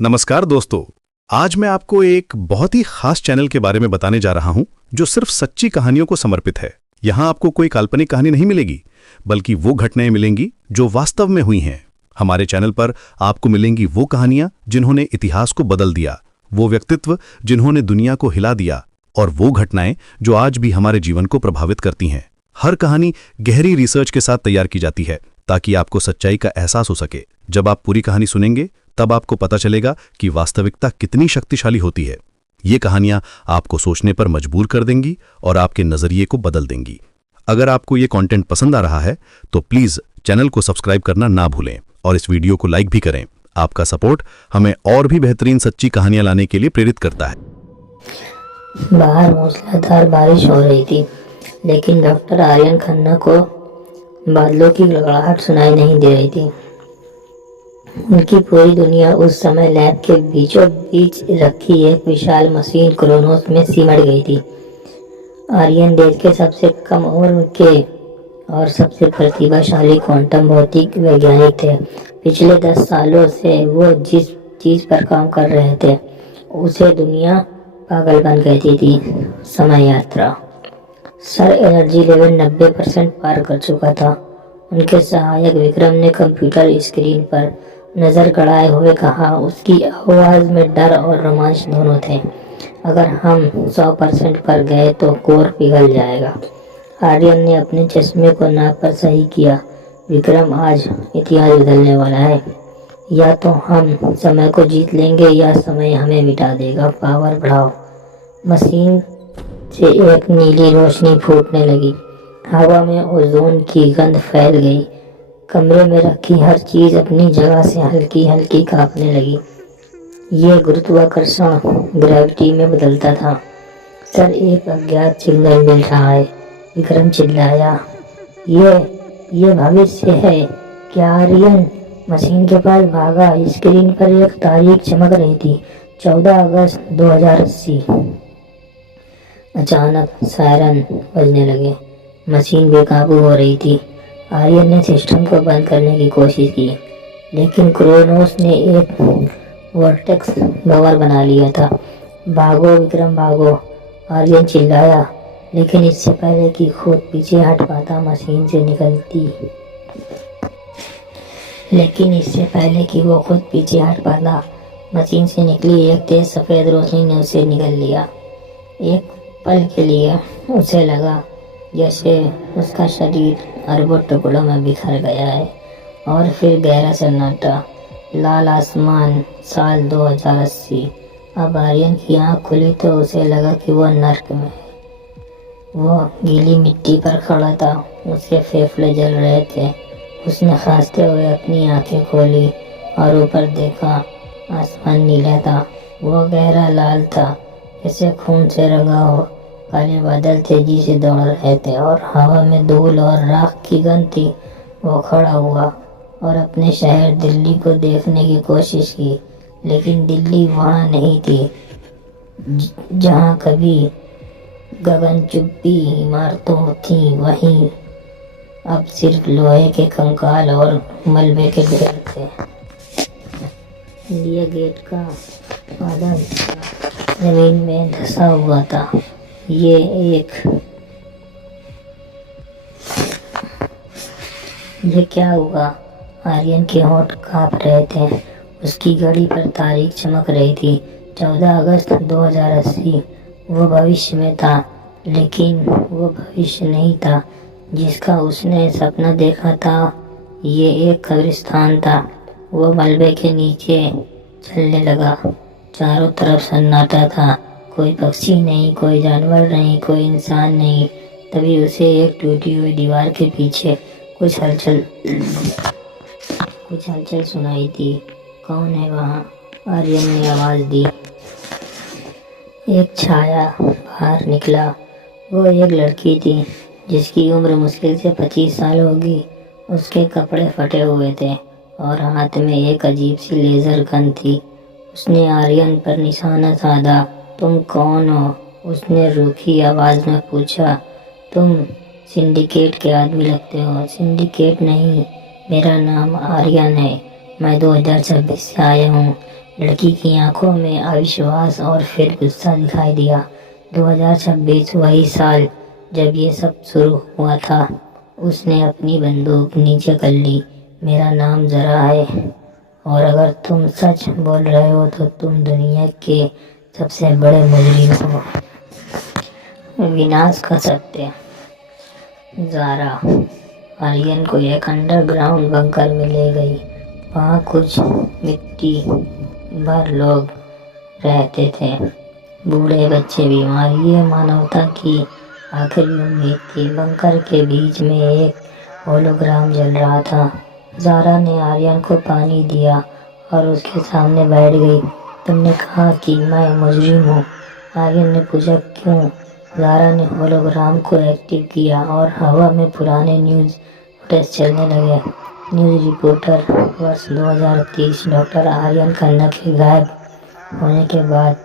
नमस्कार दोस्तों। आज मैं आपको एक बहुत ही खास चैनल के बारे में बताने जा रहा हूं जो सिर्फ सच्ची कहानियों को समर्पित है। यहां आपको कोई काल्पनिक कहानी नहीं मिलेगी, बल्कि वो घटनाएं मिलेंगी जो वास्तव में हुई हैं। हमारे चैनल पर आपको मिलेंगी वो कहानियां जिन्होंने इतिहास को बदल दिया, वो व्यक्तित्व जिन्होंने दुनिया को हिला दिया, और वो घटनाएं जो आज भी हमारे जीवन को प्रभावित करती हैं। हर कहानी गहरी रिसर्च के साथ तैयार की जाती है ताकि आपको सच्चाई का एहसास हो सके। जब आप पूरी कहानी सुनेंगे तब आपको पता चलेगा कि वास्तविकता कितनी शक्तिशाली होती है। ये कहानियां आपको सोचने पर मजबूर कर देंगी और आपके नजरिए को बदल देंगी। अगर आपको ये कंटेंट पसंद आ रहा है तो प्लीज चैनल को सब्सक्राइब करना ना भूलें और इस वीडियो को लाइक भी करें। आपका सपोर्ट हमें और भी बेहतरीन सच्ची कहानियां लाने के लिए प्रेरित करता है। बाहर मूसलाधार बारिश हो रही थी, लेकिन डॉक्टर आर्यन खन्ना को बादलों की गड़गड़ाहट सुनाई नहीं दे रही थी। उनकी पूरी दुनिया उस समय लैब के बीचों बीच रखी एक विशाल मशीन क्रोनोस में सिमट गई थी। आर्यन देश के सबसे कम उम्र के और सबसे प्रतिभाशाली क्वांटम भौतिक वैज्ञानिक थे। पिछले 10 सालों से वो जिस चीज पर काम कर रहे थे उसे दुनिया पागल बन कहती थी, समय यात्रा। सर एनर्जी लेवल 90% पार कर चुका था। उनके सहायक विक्रम ने कंप्यूटर स्क्रीन पर नजर गड़ाए हुए कहा। उसकी आवाज में डर और रोमांच दोनों थे। अगर हम 100% पर गए तो कोर पिघल जाएगा। आर्यन ने अपने चश्मे को नाक पर सही किया। विक्रम, आज इतिहास बदलने वाला है। या तो हम समय को जीत लेंगे या समय हमें मिटा देगा। पावर बढ़ाओ। मशीन से एक नीली रोशनी फूटने लगी। हवा में ओजोन की गंध फैल गई। कमरे में रखी हर चीज अपनी जगह से हल्की हल्की कांपने लगी। ये गुरुत्वाकर्षण ग्रेविटी में बदलता था। सर, एक अज्ञात सिग्नल मिल रहा है, विक्रम चिल्लाया। ये भविष्य है क्या? आर्यन मशीन के पास भागा। स्क्रीन पर एक तारीख चमक रही थी, 14 अगस्त 2080। अचानक सायरन बजने लगे। मशीन बेकाबू हो रही थी। आर्यन ने सिस्टम को बंद करने की कोशिश की, लेकिन क्रोनोस ने एक वर्टेक्स भंवर बना लिया था। भागो विक्रम, भागो, आर्यन चिल्लाया। लेकिन इससे पहले कि खुद पीछे हट पाता मशीन से निकली एक तेज सफेद रोशनी ने उसे निगल लिया। एक पल के लिए उसे लगा जैसे उसका शरीर अरबों टुकड़ों में बिखर गया है। और फिर गहरा सन्नाटा, लाल आसमान, साल 2080। अब आर्यन की आंख खुली तो उसे लगा कि वो नर्क में है। वो गीली मिट्टी पर खड़ा था। उसके फेफड़े जल रहे थे। उसने खांसते हुए अपनी आंखें खोली और ऊपर देखा। आसमान नीला था। वो गहरा लाल था, जैसे खून से रंगा हो। काले बादल तेजी से दौड़ रहे थे और हवा में धूल और राख की गंध थी। वो खड़ा हुआ और अपने शहर दिल्ली को देखने की कोशिश की, लेकिन दिल्ली वहाँ नहीं थी जहाँ कभी गगनचुंबी इमारतों थी। वहीं अब सिर्फ लोहे के कंकाल और मलबे के ढेर थे। इंडिया गेट का आधा हिस्सा जमीन में धंसा हुआ था। ये क्या हुआ? आर्यन के होंठ कांप रहे थे। उसकी घड़ी पर तारीख चमक रही थी, 14 अगस्त 2080। वो भविष्य में था, लेकिन वो भविष्य नहीं था जिसका उसने सपना देखा था। ये एक कब्रिस्तान था। वो मलबे के नीचे चलने लगा। चारों तरफ सन्नाटा था। कोई पक्षी नहीं, कोई जानवर नहीं, कोई इंसान नहीं। तभी उसे एक टूटी हुई दीवार के पीछे कुछ हलचल सुनाई दी। कौन है वहाँ? आर्यन ने आवाज दी। एक छाया बाहर निकला। वो एक लड़की थी जिसकी उम्र मुश्किल से 25 साल होगी। उसके कपड़े फटे हुए थे और हाथ में एक अजीब सी लेजर गन थी। उसने आर्यन पर निशाना साधा। तुम कौन हो? उसने रूखी आवाज में पूछा। तुम सिंडिकेट के आदमी लगते हो। सिंडिकेट नहीं, मेरा नाम आर्यन है। मैं 2026 से आया हूँ। लड़की की आंखों में अविश्वास और फिर गुस्सा दिखाई दिया। 2026 वही साल जब ये सब शुरू हुआ था। उसने अपनी बंदूक नीचे कर ली। मेरा नाम ज़रा है, और अगर तुम सच बोल रहे हो तो तुम दुनिया के सबसे बड़े मुजरिम हो। विनाश का सत्य। ज़ारा आर्यन को एक अंडरग्राउंड बंकर में ले गई। वहाँ कुछ मिट्टी भर लोग रहते थे, बूढ़े, बच्चे, बीमार। ये मानवता की आखिरी उम्मीद थी। बंकर के बीच में एक होलोग्राम जल रहा था। ज़ारा ने आर्यन को पानी दिया और उसके सामने बैठ गई। तुमने कहा कि मैं मुजरिम हूँ, आर्यन ने पूछा। क्यों? ज़ारा ने होलोग्राम को एक्टिव किया और हवा में पुराने न्यूज़ फुटेज चलने लगे। न्यूज़ रिपोर्टर, वर्ष 2030। डॉक्टर आर्यन खन्ना के गायब होने के बाद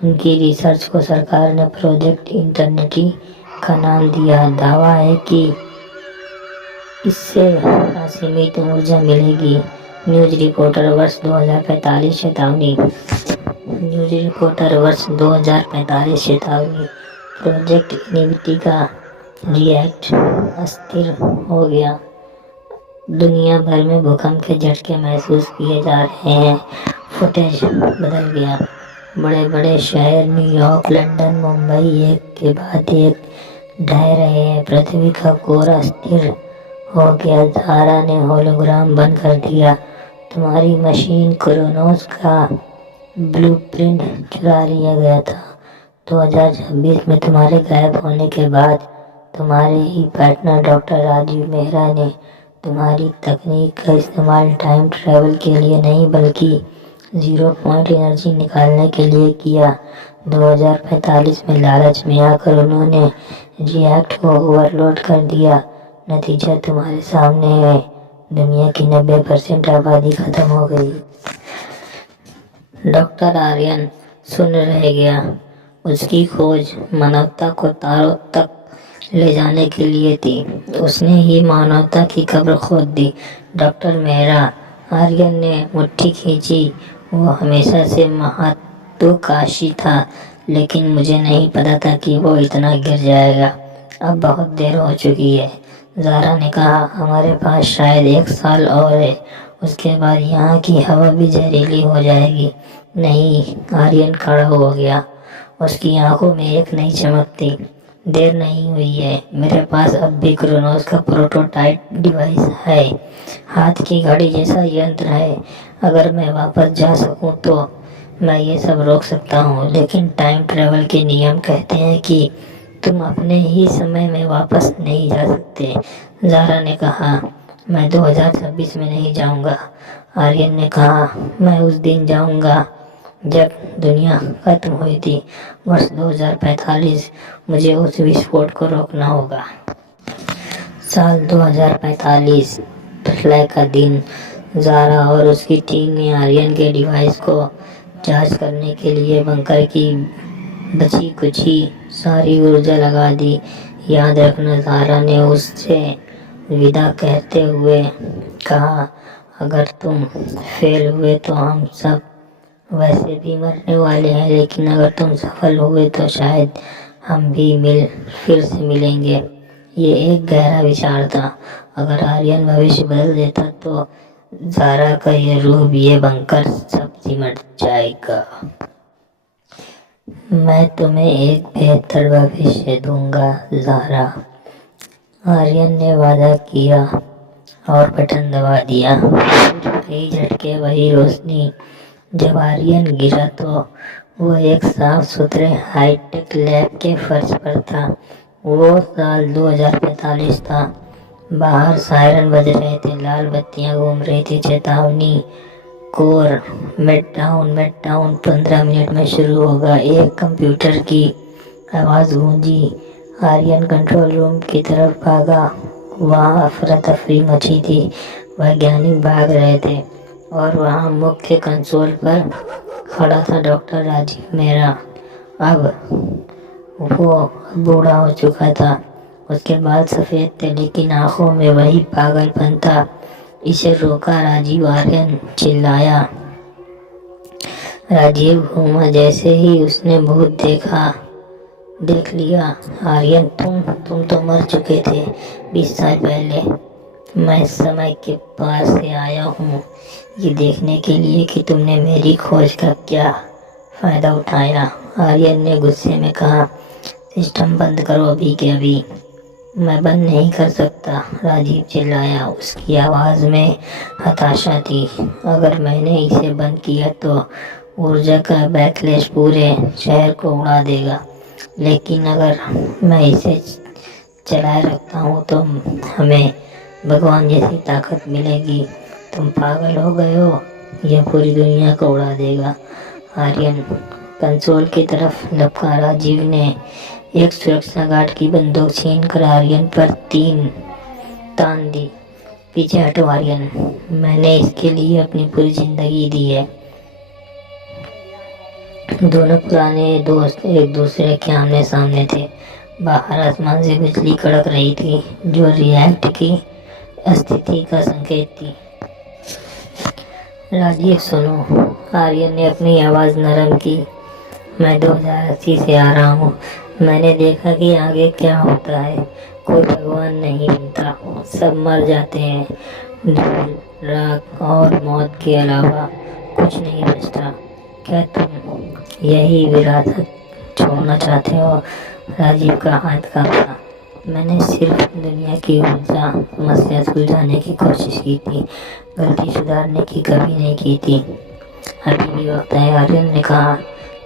उनकी रिसर्च को सरकार ने प्रोजेक्ट इंटरनिटी का नाम दिया। दावा है कि इससे असीमित ऊर्जा मिलेगी। न्यूज़ रिपोर्टर, वर्ष 2045। चेतावनी। न्यूज़ रिपोर्टर, वर्ष 2045। चेतावनी। प्रोजेक्ट इनिविटी का रिएक्ट अस्थिर हो गया। दुनिया भर में भूकंप के झटके महसूस किए जा रहे हैं। फुटेज बदल गया। बड़े बड़े शहर न्यूयॉर्क, लंदन, मुंबई एक के बाद एक ढह रहे हैं। पृथ्वी का कोर स्थिर हो गया। ज़ारा ने होलोग्राम बंद कर दिया। तुम्हारी मशीन क्रोनोस का ब्लूप्रिंट चुरा लिया गया था। 2026 में तुम्हारे गायब होने के बाद तुम्हारे ही पार्टनर डॉक्टर राजीव मेहरा ने तुम्हारी तकनीक का इस्तेमाल टाइम ट्रैवल के लिए नहीं बल्कि 0 पॉइंट एनर्जी निकालने के लिए किया। 2045 में लालच में आकर उन्होंने रिएक्ट को ओवरलोड कर दिया। नतीजा तुम्हारे सामने है। दुनिया की 90% आबादी खत्म हो गई। डॉक्टर आर्यन सुन रह गया। उसकी खोज मानवता को तारों तक ले जाने के लिए थी। उसने ही मानवता की कब्र खोद दी। डॉक्टर मेहरा, आर्यन ने मुट्ठी खींची। वो हमेशा से महत्वाकांक्षी था, लेकिन मुझे नहीं पता था कि वो इतना गिर जाएगा। अब बहुत देर हो चुकी है, ज़ारा ने कहा। हमारे पास शायद 1 साल और है, उसके बाद यहाँ की हवा भी जहरीली हो जाएगी। नहीं, आर्यन खड़ा हो गया। उसकी आंखों में एक नई चमक थी। देर नहीं हुई है। मेरे पास अब भी क्रोनोस का प्रोटोटाइप डिवाइस है, हाथ की घड़ी जैसा यंत्र है। अगर मैं वापस जा सकूं तो मैं ये सब रोक सकता हूँ, लेकिन टाइम ट्रैवल के नियम कहते हैं कि तुम अपने ही समय में वापस नहीं जा सकते। ज़ारा ने कहा, मैं 2026 में नहीं जाऊंगा। आर्यन ने कहा, मैं उस दिन जाऊंगा जब दुनिया खत्म हुई थी, वर्ष 2045। मुझे उस विस्फोट को रोकना होगा। साल 2045, प्रलय का दिन। ज़ारा और उसकी टीम ने आर्यन के डिवाइस को जांच करने के लिए बंकर की बची कुची सारी ऊर्जा लगा दी। याद रखना, ज़ारा ने उससे विदा कहते हुए कहा, अगर तुम फेल हुए तो हम सब वैसे भी मरने वाले हैं, लेकिन अगर तुम सफल हुए तो शायद हम भी फिर से मिलेंगे। ये एक गहरा विचार था। अगर आर्यन भविष्य बदल देता तो ज़ारा का ये रूप, ये बंकर सब सिमट जाएगा। मैं तुम्हें एक बेहतर भविष्य दूंगा, ज़ारा। आर्यन ने वादा किया और बटन दबा दिया। वही झटके, वही रोशनी। जब आर्यन गिरा तो वो एक साफ सुथरे हाईटेक लैब के फर्श पर था। वो साल 2045 था। बाहर सायरन बज रहे थे, लाल बत्तियां घूम रही थी। चेतावनी, कोर मेल्टडाउन 15 मिनट में शुरू होगा। एक कंप्यूटर की आवाज़ गूंजी। आर्यन कंट्रोल रूम की तरफ भागा। वहाँ अफरा तफरी मची थी। वैज्ञानिक भाग रहे थे और वहाँ मुख्य कंसोल पर खड़ा था डॉक्टर राजीव मेहरा। अब वो बूढ़ा हो चुका था। उसके बाल सफ़ेद थे, लेकिन आंखों में वही पागलपन था। इसे रोका, राजीव, आर्यन चिल्लाया। राजीव घूमा। जैसे ही उसने भूत देख लिया। आर्यन, तुम तो मर चुके थे 20 साल पहले। मैं समय के पार से आया हूँ ये देखने के लिए कि तुमने मेरी खोज का क्या फायदा उठाया। आर्यन ने गुस्से में कहा, सिस्टम बंद करो अभी के अभी। मैं बंद नहीं कर सकता, राजीव चिल्लाया। उसकी आवाज़ में हताशा थी। अगर मैंने इसे बंद किया तो ऊर्जा का बैकलैश पूरे शहर को उड़ा देगा, लेकिन अगर मैं इसे चलाए रखता हूँ तो हमें भगवान जैसी ताकत मिलेगी। तुम पागल हो गए हो, यह पूरी दुनिया को उड़ा देगा। आर्यन कंसोल की तरफ लपका। राजीव ने एक सुरक्षा गार्ड की बंदूक छीनकर आर्यन पर 3 तान दी। पीछे हटो आर्यन, मैंने इसके लिए अपनी पूरी जिंदगी दी है। दोनों पुराने दोस्त एक दूसरे के आमने सामने थे। बाहर आसमान से बिजली कड़क रही थी, जो रिएक्ट की स्थिति का संकेत थी। राजीव सुनो, आर्यन ने अपनी आवाज़ नरम की। मैं 2080 से आ रहा हूँ। मैंने देखा कि आगे क्या होता है। कोई भगवान नहीं बनता, सब मर जाते हैं। धूल, राख और मौत के अलावा कुछ नहीं बचता। क्या तुम यही विरासत छोड़ना चाहते हो? राजीव का हाथ कांपा। मैंने सिर्फ दुनिया की ऊर्जा समस्या सुलझाने की कोशिश की थी, गलती सुधारने की कभी नहीं की थी। अभी भी वक्त है, आर्यन ने कहा।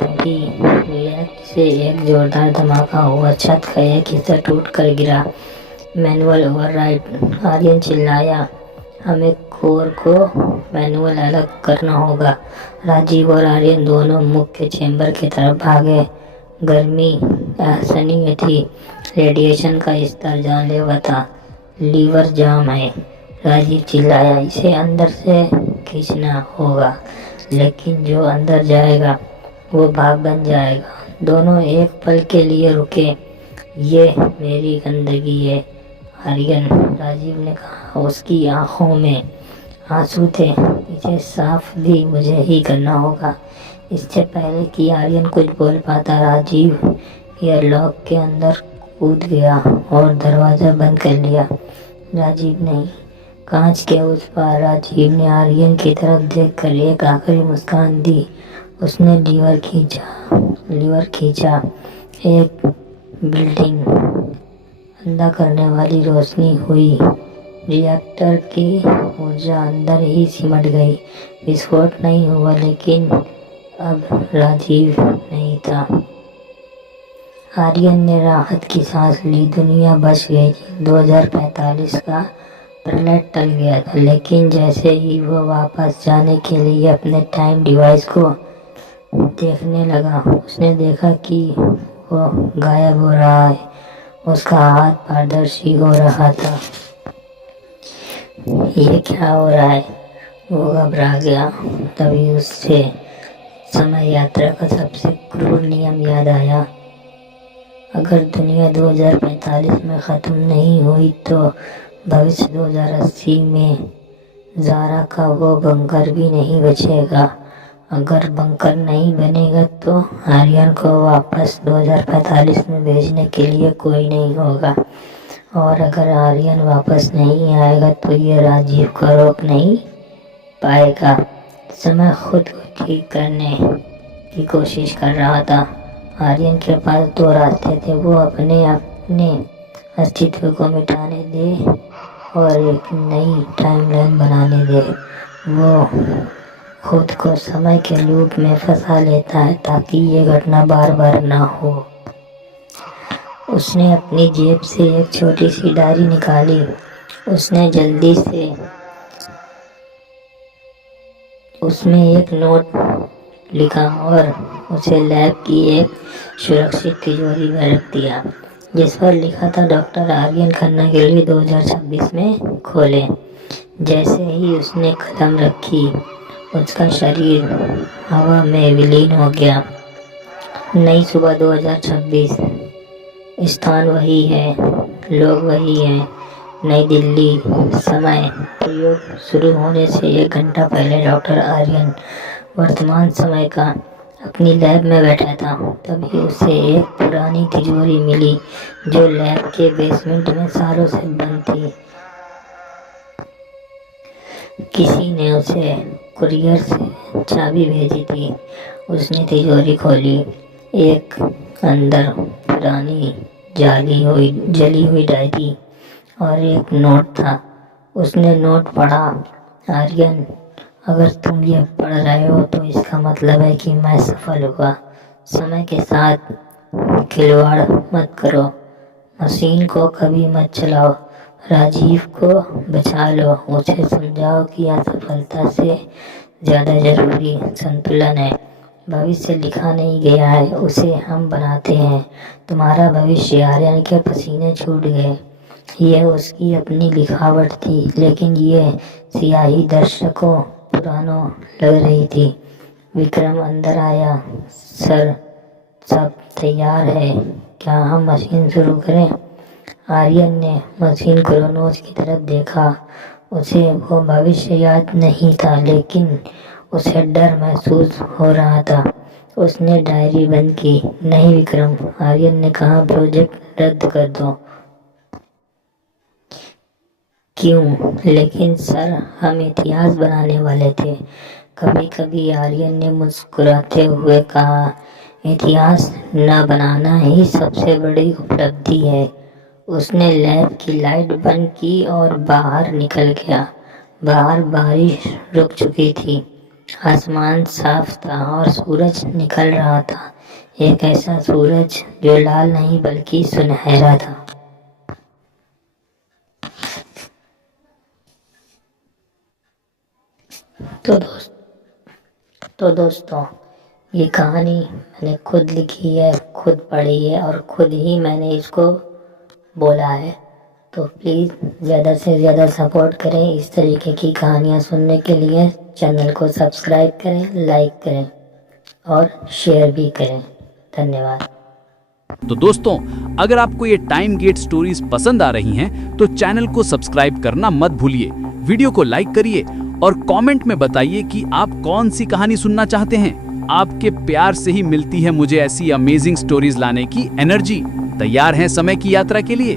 तभी रिएक्ट से एक जोरदार धमाका हुआ। छत का एक हिस्सा टूट कर गिरा। मैनुअल ओवरराइड, आर्यन चिल्लाया। हमें कोर को मैनुअल अलग करना होगा। राजीव और आर्यन दोनों मुख्य चैम्बर की तरफ भागे। गर्मी असहनीय थी। रेडिएशन का स्तर जानलेवा था। लीवर जाम है, राजीव चिल्लाया। इसे अंदर से खींचना होगा, लेकिन जो अंदर जाएगा वो भाग बन जाएगा। दोनों एक पल के लिए रुके। ये मेरी गंदगी है आर्यन, राजीव ने कहा। उसकी आंखों में आंसू थे। इसे साफ भी मुझे ही करना होगा। इससे पहले कि आर्यन कुछ बोल पाता, राजीव एयरलॉक के अंदर कूद गया और दरवाज़ा बंद कर लिया। राजीव नहीं, कांच के उस पार। राजीव ने आर्यन की तरफ देखकर एक आखिरी मुस्कान दी। उसने लीवर खींचा। एक बिल्डिंग अंधा करने वाली रोशनी हुई। रिएक्टर की ऊर्जा अंदर ही सिमट गई। विस्फोट नहीं हुआ, लेकिन अब राजीव नहीं था। आर्यन ने राहत की सांस ली। दुनिया बच गई थी। 2045 का प्रलय टल गया था, लेकिन जैसे ही वो वापस जाने के लिए अपने टाइम डिवाइस को देखने लगा, उसने देखा कि वो गायब हो रहा है। उसका हाथ पारदर्शी हो रहा था। ये क्या हो रहा है? वो घबरा गया। तभी उससे समय यात्रा का सबसे क्रूर नियम याद आया। अगर दुनिया 2045 में ख़त्म नहीं हुई तो भविष्य 2080 में ज़ारा का वो बंकर भी नहीं बचेगा। अगर बंकर नहीं बनेगा तो आर्यन को वापस 2045 में भेजने के लिए कोई नहीं होगा, और अगर आर्यन वापस नहीं आएगा तो ये राजीव को रोक नहीं पाएगा। समय खुद को ठीक करने की कोशिश कर रहा था। आर्यन के पास 2 रास्ते थे। वो अपने अस्तित्व को मिटाने दे और एक नई टाइमलाइन बनाने दे। वो खुद को समय के लूप में फंसा लेता है ताकि ये घटना बार बार ना हो। उसने अपनी जेब से एक छोटी सी डायरी निकाली। उसने जल्दी से उसमें एक नोट लिखा और उसे लैब की एक सुरक्षित तिजोरी में रख दिया, जिस पर लिखा था डॉक्टर आर्यन खन्ना के लिए 2026 में खोलें। जैसे ही उसने कदम रखी, उसका शरीर हवा में विलीन हो गया। नई सुबह 2026, स्थान वही है, लोग वही हैं। नई दिल्ली। समय प्रयोग शुरू होने से 1 घंटा पहले डॉक्टर आर्यन वर्तमान समय का अपनी लैब में बैठा था, तभी उसे एक पुरानी तिजोरी मिली जो लैब के बेसमेंट में सालों से बंद थी। किसी ने उसे कुरियर से चाबी भेजी थी। उसने तिजोरी खोली। एक अंदर पुरानी जली हुई डायरी और एक नोट था। उसने नोट पढ़ा। आर्यन, अगर तुम ये पढ़ रहे हो तो इसका मतलब है कि मैं सफल हुआ। समय के साथ खिलवाड़ मत करो। मशीन को कभी मत चलाओ। राजीव को बचा लो। उसे समझाओ कि असफलता से ज़्यादा जरूरी संतुलन है। भविष्य लिखा नहीं गया है, उसे हम बनाते हैं। तुम्हारा भविष्य। आर्यन के पसीने छूट गए। यह उसकी अपनी लिखावट थी, लेकिन ये स्याही दर्शकों पुरानों लग रही थी। विक्रम अंदर आया। सर, सब तैयार है, क्या हम मशीन शुरू करें? आर्यन ने मशीन क्रोनोस की तरफ देखा। उसे वो भविष्य याद नहीं था, लेकिन उसे डर महसूस हो रहा था। उसने डायरी बंद की। नहीं विक्रम, आर्यन ने कहा, प्रोजेक्ट रद्द कर दो। क्यों? लेकिन सर, हम इतिहास बनाने वाले थे। कभी कभी आर्यन ने मुस्कुराते हुए कहा, इतिहास न बनाना ही सबसे बड़ी उपलब्धि है। उसने लैब की लाइट बंद की और बाहर निकल गया। बाहर बारिश रुक चुकी थी। आसमान साफ था और सूरज निकल रहा था। एक ऐसा सूरज जो लाल नहीं बल्कि सुनहरा था। तो दोस्तों, ये कहानी मैंने खुद लिखी है, खुद पढ़ी है और खुद ही मैंने इसको बोला है। तो प्लीज़ ज़्यादा से ज़्यादा सपोर्ट करें। इस तरीके की कहानियाँ सुनने के लिए चैनल को सब्सक्राइब करें, लाइक करें और शेयर भी करें। धन्यवाद। तो दोस्तों, अगर आपको ये टाइम गेट स्टोरीज पसंद आ रही हैं तो चैनल को सब्सक्राइब करना मत भूलिए, वीडियो को लाइक करिए और कमेंट में बताइए कि आप कौन सी कहानी सुनना चाहते हैं। आपके प्यार से ही मिलती है मुझे ऐसी अमेजिंग स्टोरीज लाने की एनर्जी। तैयार हैं समय की यात्रा के लिए?